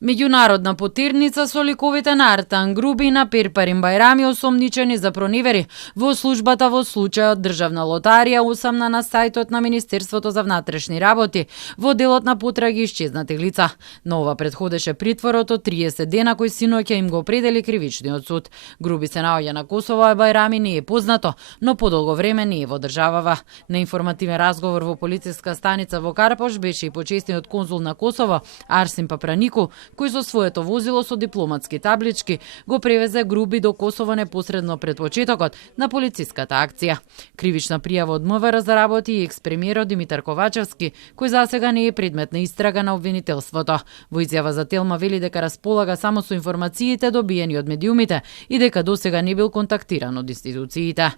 Меѓународна потирница со ликовите на Артан Груби и на Перпарин Бајрами осомничени за проневери во службата во случајот Државна лотарија усамна на сајтот на Министерството за внатрешни работи во делот на потраги исчезнати лица. Но ова предходеше притворот од 30 дена кој синоќа им го определи кривичниот суд. Груби се наоѓа на Косово, а Бајрами не е познато, но подолго време не е во државава. На информативен разговор во полициска станица во Карпош беше и почесниот конзул на Косово Арсим Папранику, кој со своето возило со дипломатски таблички го превезе Груби до Косово непосредно пред почетокот на полициската акција. Кривична пријава од МВР заработи и екс-премиерот Димитар Ковачевски, кој засега не е предмет на истрага на обвинителството. Во изјава за Телма вели дека располага само со информациите добиени од медиумите и дека досега не бил контактиран од институциите.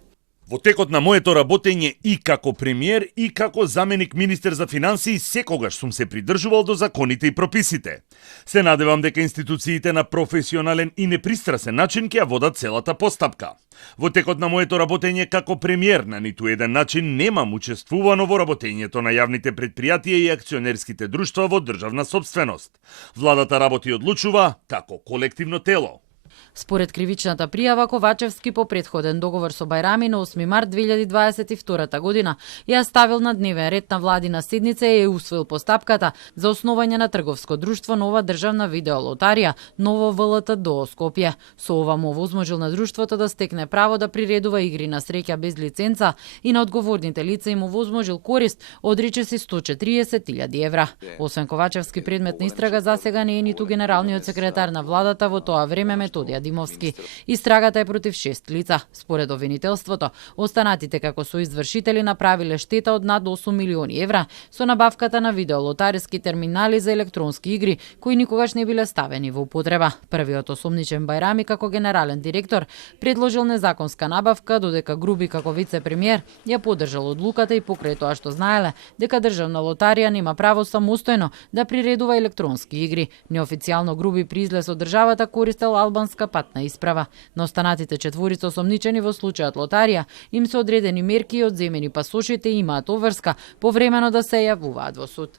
Во текот на моето работење и како премиер и како заменик министер за финансии секогаш сум се придржувал до законите и прописите. Се надевам дека институциите на професионален и непристрасен начин ќе ја водат целата постапка. Во текот на моето работење како премиер на ниту еден начин немам учествувано во работењето на јавните предпријатија и акционерските друштва во државна собственост. Владата работи и одлучува како колективно тело. Според кривичната пријава, Ковачевски по претходен договор со Бајрами на 8 март 2022 година ја ставил на дневен ред на владина седница и ја усвоил постапката за основање на трговско друштво Нова државна видеолотарија, Ново ВЛТ до Скопје. Со ова му овозможил на друштвото да стекне право да приредува игри на среќа без лиценца и на одговорните лица им овозможил корист, одрече си 140.000 евра. Освен Ковачевски, предмет на истрага засега не е ниту генералниот секретар на владата во тоа време Методија Димовски. Истрагата е против 6 лица. Според обвинителството, останатите како соизвршители направиле штета од над 8 милиони евра со набавката на видеолотариски терминали за електронски игри кои никогаш не биле ставени во употреба. Првиот осомничен Бајрами како генерален директор предложил незаконска набавка, додека Груби како вице-премиер ја поддржал одлуката и покрај тоа што знаеле дека Државна лотарија нема право самостојно да приредува електронски игри. Неофицијално Груби при излез од државата користел албанска патна исправа. На останатите четворица осомничени во случајот лотарија им се одредени мерки и одземени пасошите и имаат обврска повремено да се јавуваат во суд.